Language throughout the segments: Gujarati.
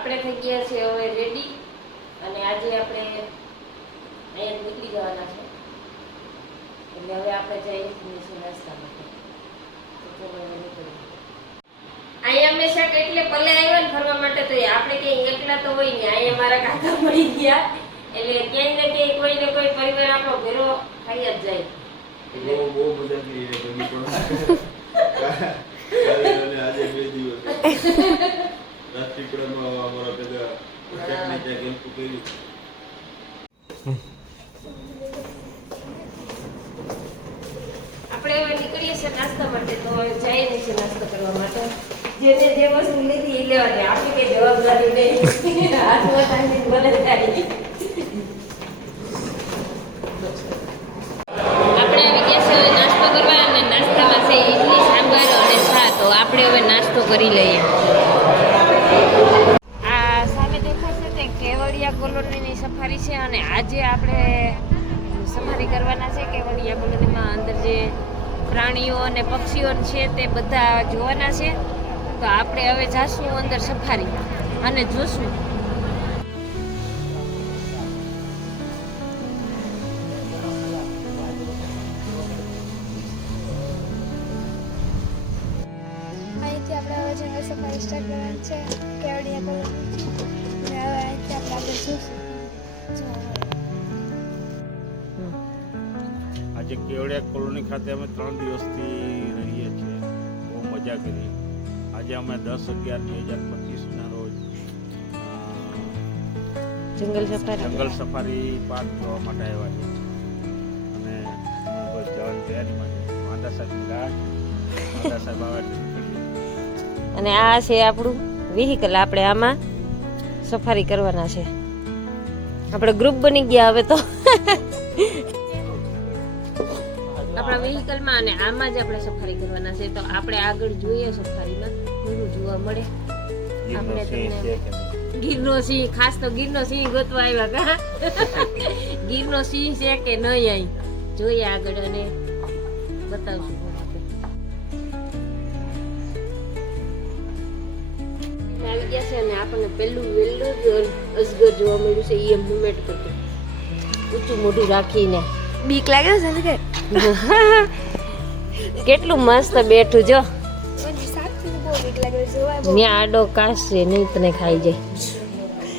આપણે થઈ ગયા છે હવે રેડી અને આજે આપણે અહીંયા નીકળી જવાના છે એટલે હવે આપણે જઈએ છીએ નાસ્તા માટે તો નીકળીએ અહીંયા હંમેશા એટલે પલે આવ્યા ને ફરવા માટે તો આપણે ક્યાંય એકલા તો હોય ને અહીંયા મારા કાકા મળી ગયા એટલે ક્યાંય ને ક્યાંય કોઈ ને કોઈ પરિવાર આપણો ભેરો થઈ જ જાય એટલે બહુ મજા કરી આજે બે દિવસ રાજપીપળામાં અમારા બધા ટેકનિક હેલ્પ કરી આપણે હવે નીકળીએ છીએ નાસ્તા માટે તો હવે જઈએ છીએ નાસ્તો કરવા માટે જેને જે વસ્તુ લીધી એ લેવા દે આપણી કઈ જવાબદારી નહીં હાથમાં ટાંગી બને થાય આપણે આવી ગયા છે હવે નાસ્તો કરવા અને નાસ્તામાં છે ઇડલી સાંભાર અને ચા તો આપણે હવે નાસ્તો કરી લઈએ આ સામે દેખાશે તે કેવડિયા કોલોનીની સફારી છે અને આજે આપણે સફારી કરવાના છે કેવડિયા કોલોનીમાં અંદર જે પ્રાણીઓ અને પક્ષીઓ છે તે બધા જોવાના છે તો આપણે હવે જાશું અંદર સફારી અને જોશું અહીંથી આપણે હવે જંગલ સફારી સ્ટાર્ટ કરવાની છે કેવડિયા કોલોની હવે અહીંથી આપણે આગળ જોશું આજે કેવડિયા કોલોની ખાતે અમે 3 દિવસથી રહીએ છીએ બહુ મજા કરી આજે અમે 10/11/2025ના રોજ જંગલ સફારી પાર્ક જોવા માટે આવ્યા છીએ અને બસ જવાની તૈયારીમાં છે માંદા સાહેબની રાહ માંદા સાહેબ આવે અને આ છે આપણું વ્હીકલ આપણે આમાં સફારી કરવાના છે આપણે ગ્રુપ બની ગયા હવે તો આપણા વ્હીકલમાં અને આમાં જ આપણે સફારી કરવાના છે તો આપણે આગળ જોઈએ સફારીમાં ઘણું જોવા મળે આપણે તમને ગીરનો સિંહ ખાસ તો ગીરનો સિંહ ગોતવા આવ્યા કા ગીરનો સિંહ છે કે નહીં અહીં જોઈએ આગળ અને બતાવશું આવી ગયા છે અને આપણને પહેલું વહેલું જ અજગર જોવા મળ્યું છે એ મુમેન્ટ કરતું ઊંચું મોઢું રાખીને બીક લાગે છે કે કેટલું મસ્ત બેઠું જો સાચી બહુ બીક લાગે જોવા ત્યાં આડો કાશ છે નહીં તને ખાઈ જાય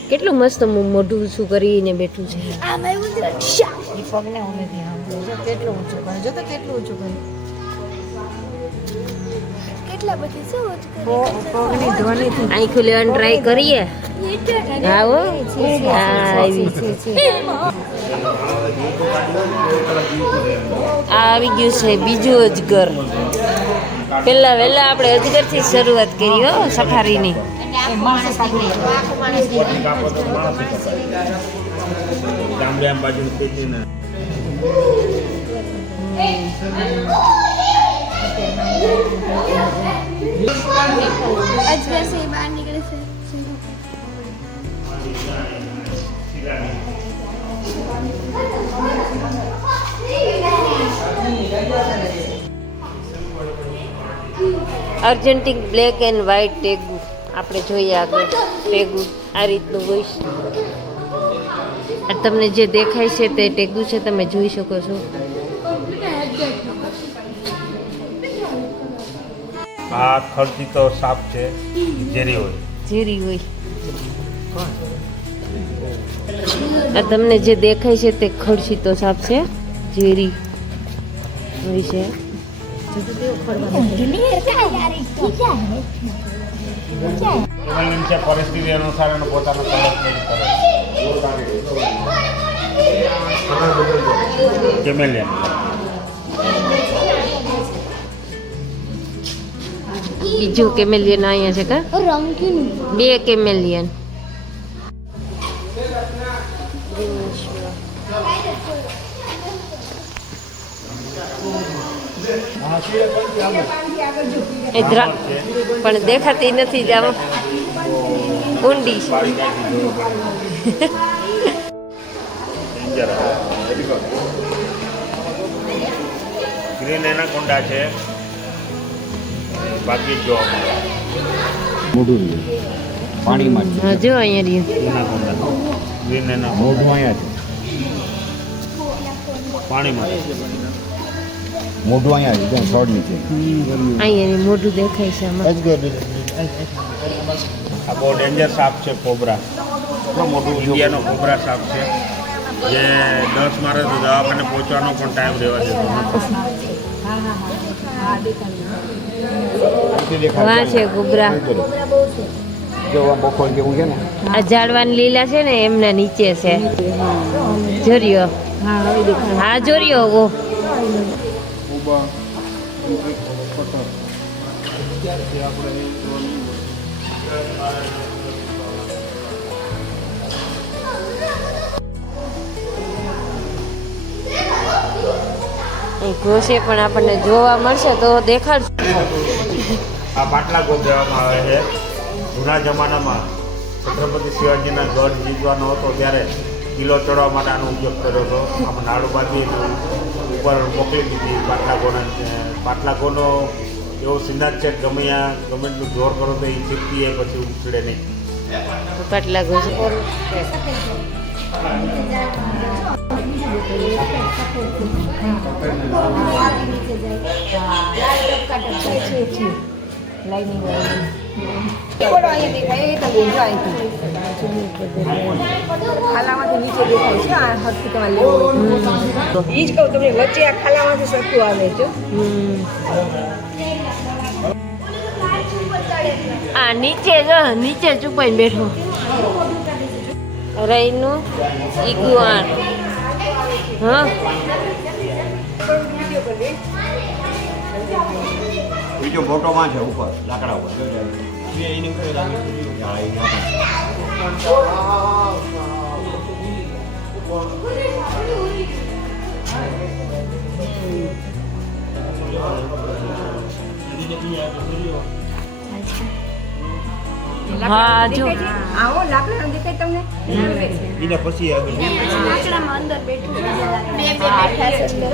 કેટલું મસ્ત મોઢું ઊંચું કરીને બેઠું છે આમ આવ્યું છે ઈ પગને ઓમેથી આમ જો કેટલું ઊંચું કરે જો તો કેટલું ઊંચું કરે કેટલા બધી શું ઊંચું કરે પગની ધ્વનિથી આંખો લેવાની ટ્રાય કરીએ આવો આવી આવી ગયું છે બીજું અજગર પેલા વહેલા આપણે અજગરથી શરૂઆત કરી હો સફારીની અજગર સે બહાર નીકળે છે અર્જેન્ટિક બ્લેક એન્ડ વ્હાઇટ ટેગુ આપણે જોઈએ આગળ ટેગુ આ રીતનું હોય છે આ તમને જે દેખાય છે તે ટેગુ છે તમે જોઈ શકો છો આ ખડતીતો સાપ છે ઝેરી હોય આ તમને જે દેખાય છે તે ખડશીતો સાપ છે ઝેરી હોય છે પરિસ્થિતિ અનુસાર એનો પોતાનો કલર ચેન્જ કરે કેમેલિયન બીજું કેમેલિયન અહીંયા છે કા રંગીન બે કેમેલિયન પણ દેખાતી નથી જ આમાં ઊંડી ગ્રીન એનાકોન્ડા છે બાકી જોવા મળે મોટું પાણીમાં જ હા છે. જો અહીંયા રહ્યું એના કોંડા ગ્રીન એના મોઢું અહીંયા છે. પાણીમાં મોઢું અહીંયા છે ત્યાં છોડ નીચે. અહીંયા મોઢું દેખાય છે આમાં આ બહુ ડેન્જર સાપ છે કોબરા. મોઢું ઇન્ડિયાનો કોબરા સાપ છે જે 10 મારે તો દવાખાને પહોંચવાનો પણ ટાઈમ રહેવા દેતો નથી. વાહ છે કોબરા. જો આ બખોલ જેવું છે ને આ ઝાડવાની લીલા છે ને એમના નીચે છે જોરિયો. હા જોરિયો ઓ ઘોષે પણ આપણને જોવા મળશે તો દેખાડશે. આ પાટલા ગોપ કહેવામાં આવે છે. જૂના જમાનામાં છત્રપતિ શિવાજીના ગઢ જીતવાનો હતો ત્યારે કિલ્લો ચડવા માટે આનો ઉપયોગ કર્યો હતો. આમાં નાડું બાંધી ઉપર મોકલી દીધી પાટલાગોનો એવો સિદ્ધાંત છે કે ગમે એટલું જોર કરો તો એ ચીપતી એ પછી ઉછળે નહીં. પાટલા ઘોષ ખાલામાંથી નીચે દેખાય છે આ હસ્તી તમારે લેવું એ જ કહું તમને વચ્ચે આ ખાલામાંથી સરખું આવે છે. આ નીચે જો નીચે ચૂપાઈને બેઠો રઈનું ઈગુઆન. હા બીજો મોટોમાં છે ઉપર લાકડા ઉપર. હા જો આવો લાકડાનો દેખાય તમને એના પછી આગળ લાકડામાં અંદર બેઠું છે. બે બેઠા છે અંદર.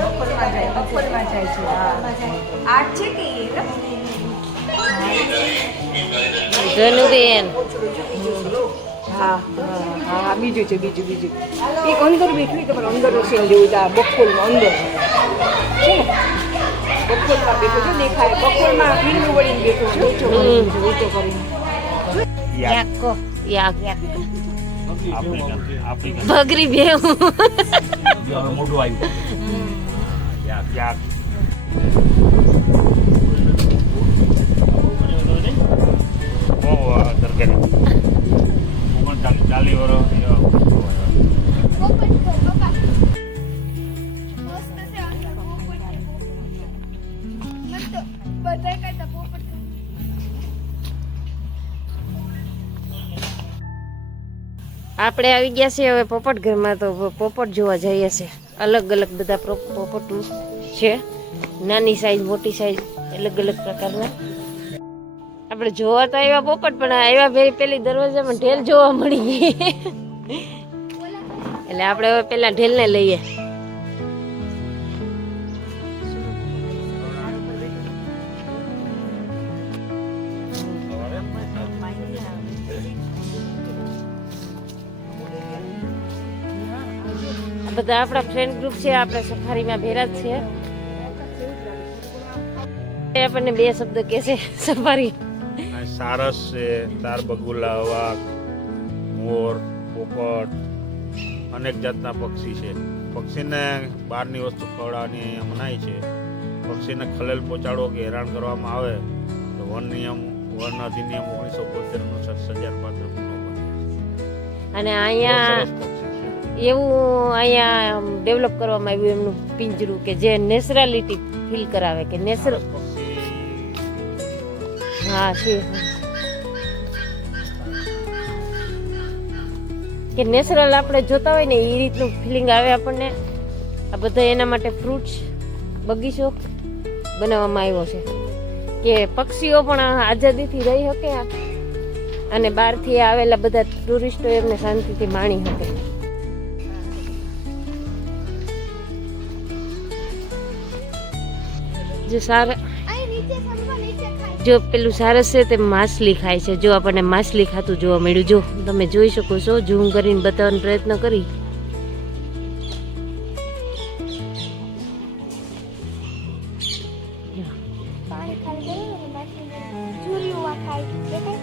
બપોરમાં જાય છે. આઠ છે કે ધનુબેન હા હા બીજું છે બીજું એક અંદર બેઠું તો પણ અંદરનો સીન જેવું છે. આ બપોરમાં અંદર છે ને બપોરમાં બેઠું છે દેખાય. બપોરમાં પીંડું વળીને બેઠું છે ઊંચો કરીને. યાકો યાક આફ્રિકન બગરી બેવું મોઢું આવ્યું. યાક બહુ દરગાહ 40 વર્ષ એવા આપણે આવી ગયા છીએ હવે પોપટ ઘરમાં. તો પોપટ જોવા જઈએ છે. અલગ અલગ બધા પોપટ છે. નાની સાઈઝ મોટી સાઈઝ અલગ અલગ પ્રકારના. આપણે જોવા તો આવ્યા પોપટ પણ આવ્યા પેલી દરવાજામાં ઢેલ જોવા મળી ગઈ એટલે આપણે હવે પેલા ઢેલને લઈએ. બધા આપણા ફ્રેન્ડ ગ્રુપ છે. આપણે સફારીમાં ભેરા જ છે. આપણને બે શબ્દ કહે છે સફારી. સારસ છે, તાર બગુલા, વાઘ, મોર, પોપટ, અનેક જાતના પક્ષી છે. પક્ષીને બહારની વસ્તુ ખવડાવવાની મનાઈ છે. પક્ષીને ખલેલ પહોંચાડવો કે હેરાન કરવામાં આવે તો વન અધિનિયમ 1972 સજાપાત્ર ગુનો બને. અને અહીંયા એવું અહીંયા ડેવલપ કરવામાં આવ્યું એમનું પિંજરું કે જે નેચરાલિટી ફીલ કરાવે કે નેચરલ. હા છે કે નેચરલ આપણે જોતા હોય ને એ રીતનું ફિલિંગ આવે આપણને. આ બધા એના માટે ફ્રૂટ્સ બગીચો બનાવવામાં આવ્યો છે કે પક્ષીઓ પણ આઝાદીથી રહી શકે અને બહારથી આવેલા બધા ટુરિસ્ટો એમને શાંતિથી માણી શકે. જે સારા અહીં નીચે સમજો નીચે ખાય જો પેલું સારસ છે તે માછલી ખાય છે. જો આપણને માછલી ખાતું જોવા મળ્યું. જો તમે જોઈ શકો છો, ઝૂમ કરીને બતાવવાનો પ્રયત્ન કરી. પાણી ખાલી ગયું ને માછલી ચૂરીઓ ખાય દેખાય.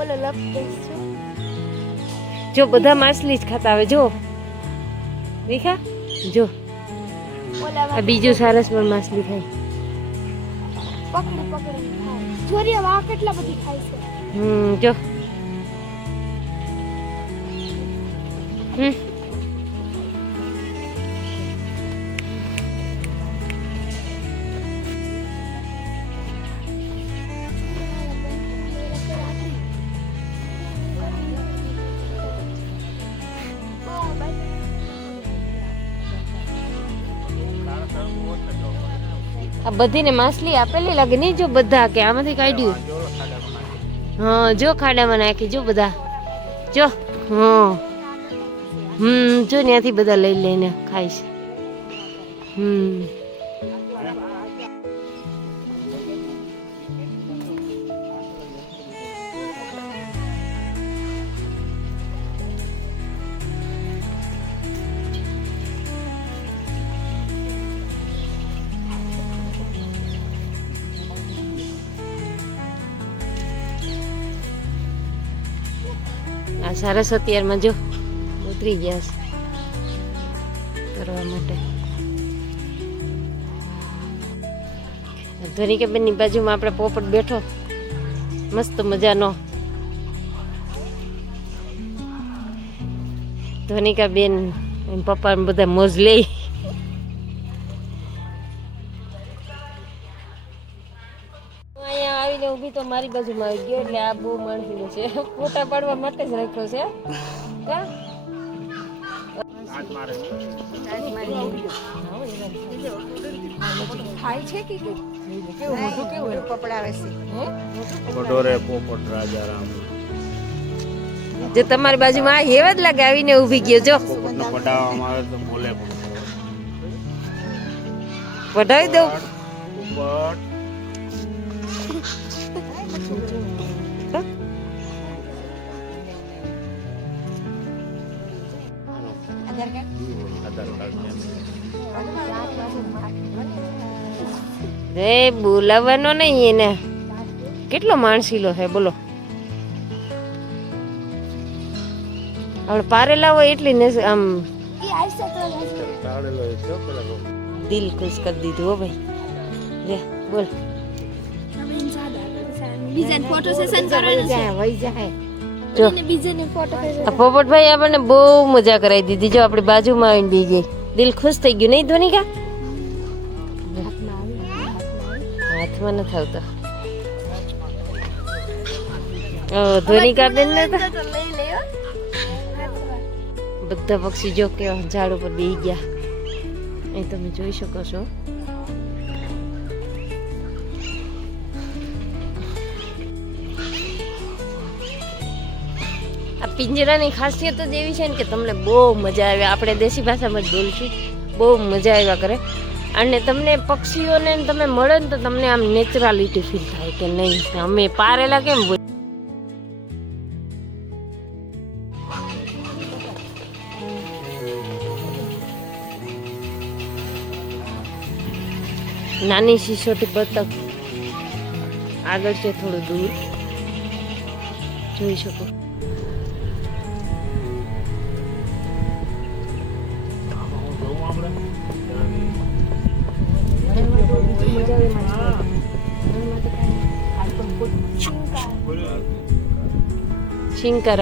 ઓલો લપટેસ છું. જો બધા માછલી જ ખાતા આવે. જો દેખા, જો ઓલા આ બીજું સારસ પણ માછલી ખાય. પકડી પકડી ખાય. ચોરીઓ આ કેટલા બધી ખાય છે. જો આ બધીને માછલી આપેલી લાગે નહીં. જો બધા કે આમાંથી કાઢ્યું. હા, જો ખાડામાં નાખી. જો બધા જો. હા, જો ત્યાંથી બધા લઈ લઈને ખાય છે. આ સારસ અત્યારમાં જો ઉતરી ગયા છે કરવા માટે. ધનિકા બેનની બાજુમાં આપણે પોપટ બેઠો મસ્ત મજાનો. ધનિકા બેન પપ્પા બધા મોજ લે. અહીંયા આવીને ઊભી તો મારી બાજુમાં આવી ગયો એટલે આ બહુ માણસી છે. ફોટા પાડવા માટે જ રાખ્યો છે. કા ખાય છે કે કેવું મોટું કેવું પપડાવે છે. કટોરે પોપટ રાજારામ. જો તમારી બાજુમાં આ હેવા જ લાગે આવીને ઊભી ગયો. જો પોપટને પડાવવામાં આવે તો બોલે પણ. પઢાવી દઉં. પોપટ આધાર કાર્ડ રે બોલાવવાનો નહીં એને. કેટલો માણસીલો છે બોલો. આપણે પારેલા હોય એટલી ને આમ એ આઈસે તો કાઢેલો છે પેલા લોકો. દિલ ખુશ કરી દીધું હો ભાઈ. રે બોલ. બીજાને ફોટો સેશન કરવાનો છે. વઈ જાય. જો અને બીજાને ફોટો સેશન આ પોપટભાઈ આપણને બહુ મજા કરાવી દીધી. જો આપણી બાજુમાં આવીને બી ગઈ. દિલ ખુશ થઈ ગયું નહીં ધ્વનિકા? હાથમાં નથી આવતો. ધ્વનિકા બેન ને તો તો લઈ લેયો. બધા પક્ષી જો કેવા ઝાડ ઉપર બેસી ગયા. અહીં તમે જોઈ શકો છો. આ પિંજરાની ખાસિયત જ એવી છે ને કે તમને બહુ મજા આવે. આપણે દેશી ભાષામાં જ બોલશું. બહુ મજા આવ્યા કરે. અને તમને પક્ષીઓને તમે મળે ને તો તમને આમ નેચરાલિટી ફીલ થાય કે નહીં અમે પારેલા કેમ બોલ. નાની સિસોટી બતક આગળ છે થોડું દૂર જોઈ શકો. શિંકાર